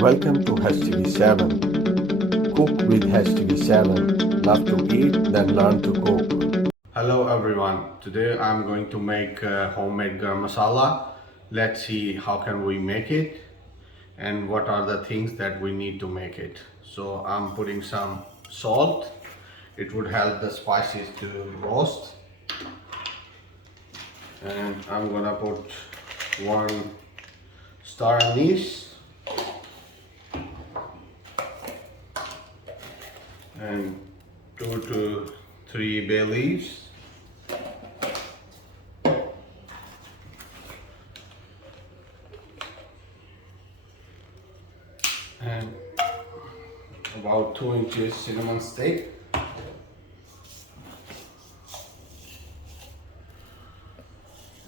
Welcome to HTV7. Cook with HTV7. Love to eat, then learn to cook. Hello everyone. Today I'm going to make homemade garam masala. Let's see how can we make it and what are the things that we need to make it. So I'm putting some salt. It would help the spices to roast. And I'm gonna put 1 star anise and 2 to 3 bay leaves, and about 2 inches cinnamon stick,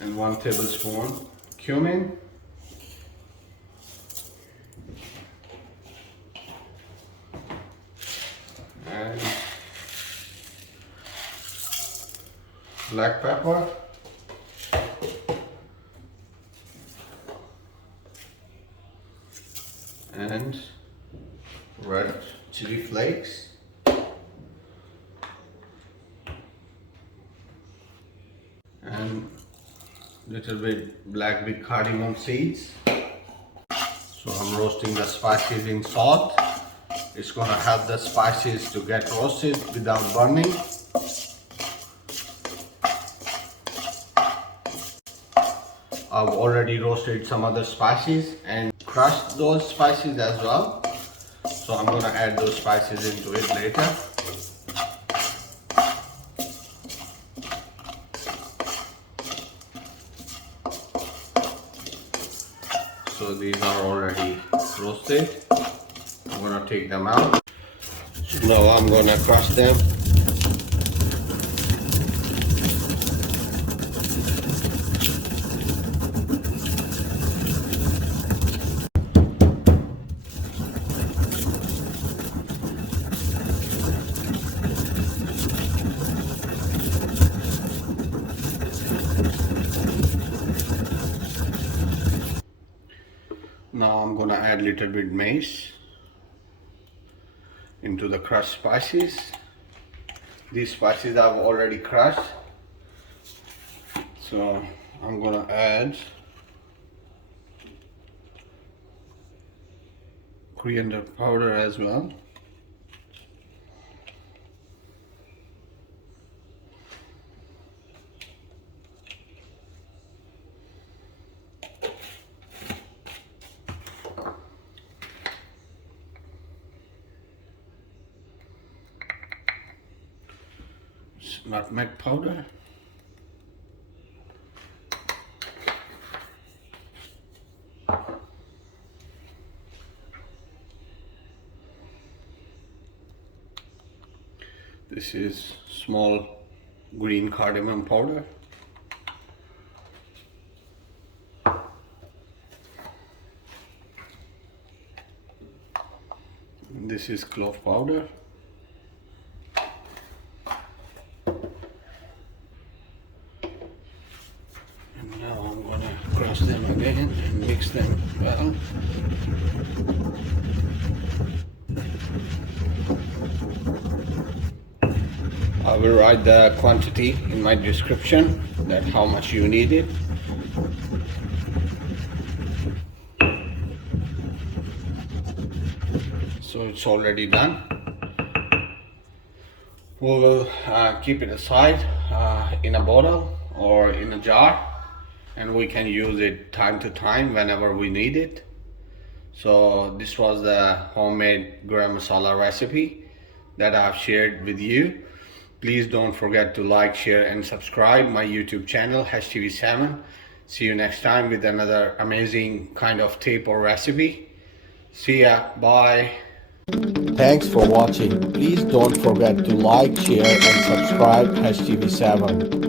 and 1 tablespoon cumin, and black pepper, and red chili flakes, and little bit black Big Cardamom seeds. So I'm roasting the spices in salt. It's gonna help the spices to get roasted without burning. I've already roasted some other spices and crushed those spices as well. So I'm gonna add those spices into it later. So these are already roasted. I'm gonna take them out. Now I'm gonna crush them. Now I'm gonna add a little bit mace into the crushed spices. These spices I've already crushed. So I'm gonna add coriander powder as well. Nutmeg powder, this is small green cardamom powder, and this is clove powder. Crush them again and mix them well. I will write the quantity in my description, that how much you need it. So it's already done. We will keep it aside in a bottle or in a jar, and we can use it time to time whenever we need it. So this was the homemade garam masala recipe that I've shared with you. Please don't forget to like, share and subscribe my YouTube channel HTV7. See you next time with another amazing kind of tip or recipe. See ya, bye. Thanks for watching. Please don't forget to like, share and subscribe HTV7.